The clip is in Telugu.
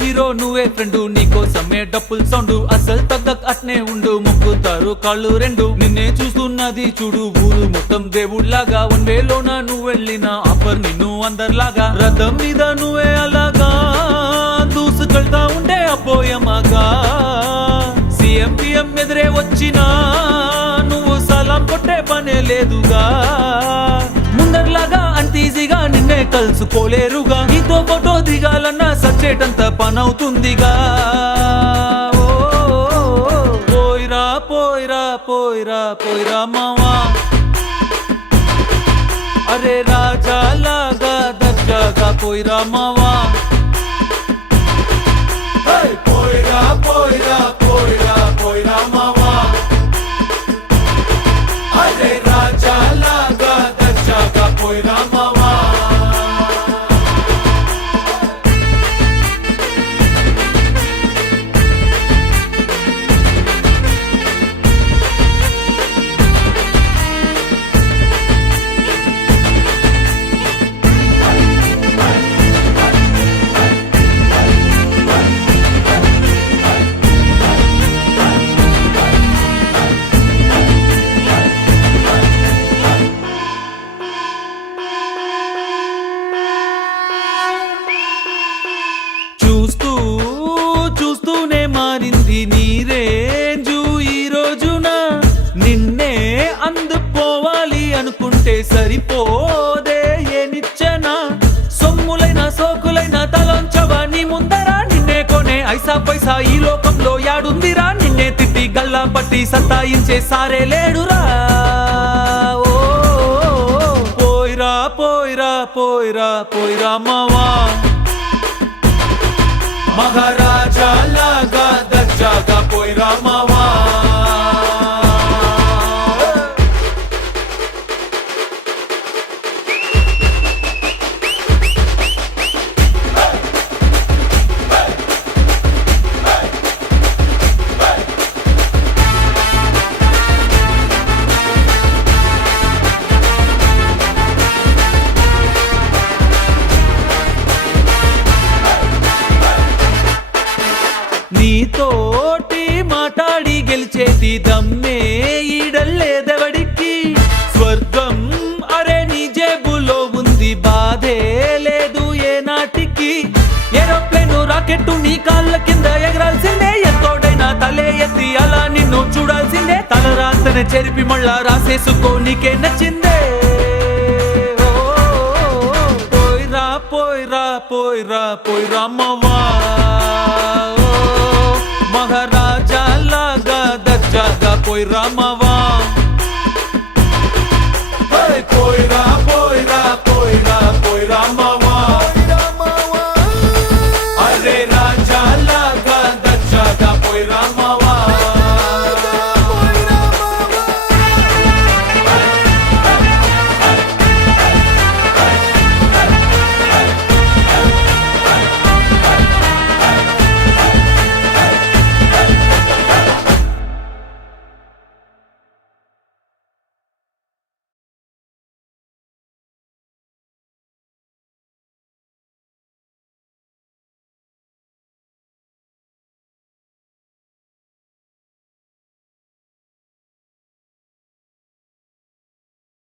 హీరో నువ్వే ఫ్రెండు, నీకోసమే డప్పుల్ సౌండ్ అసలు తగ్గక్ అట్నే ఉండు, మొక్కుతారు కాళ్ళు రెండు. నిన్నే చూస్తున్నది చూడు ఊరు మొత్తం దేవుళ్లాగా, వన్ వేలోన నువ్వు వెళ్ళిన ఆఫర్ నిన్ను అందరిలాగా. రథం మీద నువ్వే అలాగా దూసుకెళ్తా ఉండే అపోయమాగా, సీఎం పిఎం ఎదురే వచ్చినా నువ్వు సలాం కొట్టే పనే లేదుగా. ముందర్లాగా అంత ఈజీగా నిన్నే కలుసుకోలేరుగా, నీతో ఫోటో దిగాలన్నా సచ్చేటంత పనవుతుందిగా. పోయిరా పోయిరా పోయిరా పోయిరా మావా, అరే రాజా లాగా దర్జాగా పోయిరా మావా. పోయిరా పోయిరా పోయిరా పోయిరా మావా, అరే రాజా లాగా దర్జాగా పోయిరా మావా. చూస్తూనే మారింది నీ రేంజు ఈ రోజున, నిన్నే అందుకోవాలి అనుకుంటే సరిపోదే ఏ నిచ్చెన. సొమ్ములైన సోకులైన తలంచవా నీ ముందరా, నిన్నే కొనే ఐసా పైసా ఈ లోకంలో యాడుందిరా. నిన్నే తిట్టి గల్లా పట్టి సతాయించే సారే లేడురా. పోయిరా పోయిరా పోయిరా పోయిరా మావా, మహారాజా లాగా దర్జాగా పోయిరా మావా. నీతోటి మాట్లాడి గెలిచేటి దమ్మే ఈడల్లేదెవడికి, స్వర్గం అరే నీ జేబులో ఉంది బాధే లేదు ఏ నాటికి. ఏరోప్లేను రాకెట్టు నీ కాళ్ళ కింద ఎగరాల్సిందే, ఎంతోడైనా తలే ఎత్తి అలా నిన్ను చూడాల్సిందే. తలరాతనే చెరిపి మళ్ళా రాసేసుకో నీకే నచ్చిందే. పోయిరా పోయిరా పోయిరా పోయిరా మావా, మహారాజా లాగా దర్జాగా పోయిరా మావా.